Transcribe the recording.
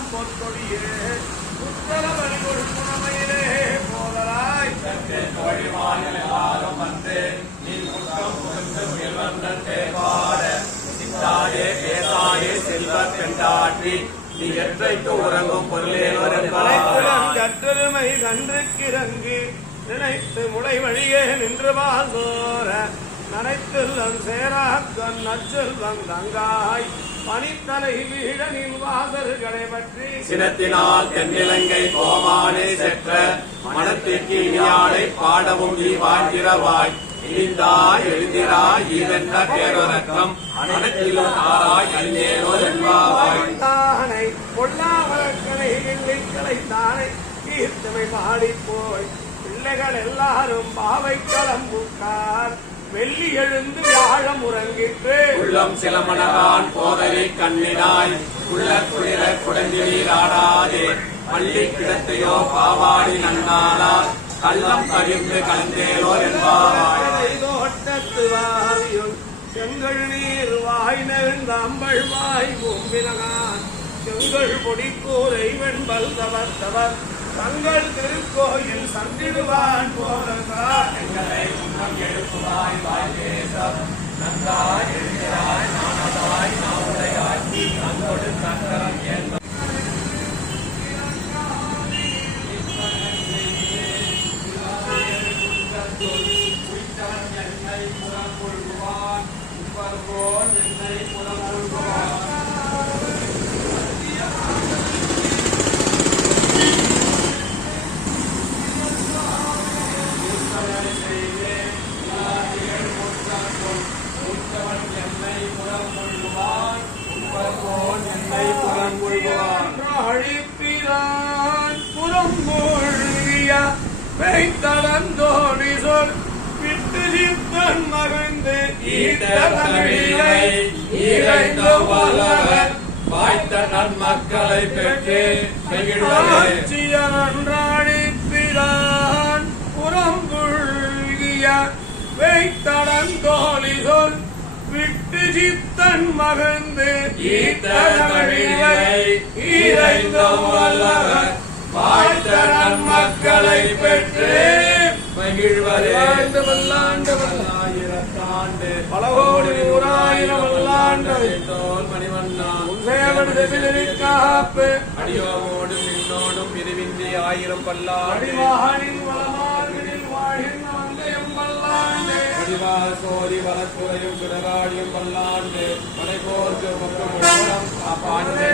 கொடியே உத்தர பலி கொடுக்குணமையிலே போதலாய். உறங்கும் பொருளே நினைத்து முளை வழியே நின்று பாசோர நனைத்துள்ளம் சேராக்கன் நச்செல்வம் தங்காய் பனித்தலை வீடனின் வாசல்களை பற்றி சினத்தினால் தென்னிலங்கை கோமானே செற்ற மனத்திற்கு இனியாளை பாடவும் நீ வாழ்கிறவாய் இழிந்தாய் எழுதிராய் ஈதென்ற பேரொரக்கம் அனைத்திலும் தாராய் அறிந்தேனோ என்பாவாய். தானை பொல்லாமலக்கலை கிள்ளிக்கலை தானை கீர்த்தமை பாடிப் போய் பிள்ளைகள் எல்லாரும் பாவை களம்புக்கார் வெள்ளி எழுந்து வியாழம் உறங்கிற்று. உள்ளம் சிலமணரான் போதலை கண்ணினாய். உள்ள குளிர குடந்திரீர் ஆடாதே. பள்ளி கிடத்தையோ பாவாடி நன்னாளால் கள்ளம் கழிந்து கலந்தேலோ என்பாவாய். தோட்டத்து வாரியும் செங்கல் நீர் வாய் நெழுந்த அம்பள் வாய் பூம்பினகான் செங்கல் பொடி கூரை வெண்பல் தவர் தவர் தங்கள் திருக்கோயில் சந்திடுவான் போதற்கார் எங்களை உள்ளம் எழுப்புவாய் வாய் நந்தாய் நன்றாய் எழுகிறாய் நானதாய் நாவுடையாய் நங்கொடு சக்கரம் புறம் மூழ்கிய சொல் விட்டு சித்தன் மகிழ்ந்து ஈட்ட தமிழை ஈரைந்த வாய்த்த நன்மக்களை பெற்று மகிழ்வரே பிரான் புறம் மூழ்கிய வைத்தடந்தோழி சொல் விட்டு சித்தன் மகிழ்ந்து ஈத்த தமிழை ஈரைந்த மகிழ்வரே வல்லாண்டு பல்லாயிரத்தாண்டு பல கோடி நூறாயிரம் வல்லாண்டு தோல் மணிவண்ணா சேவன் காப்பு அடியோமோடும் பின்னோடும் பிரிவின்றி ஆயிரம் பல்லாண்டு. சோதி சுடராடியும் பல்லாண்டு. மலைபோர்க்கு பக்கம் காப்பாண்டு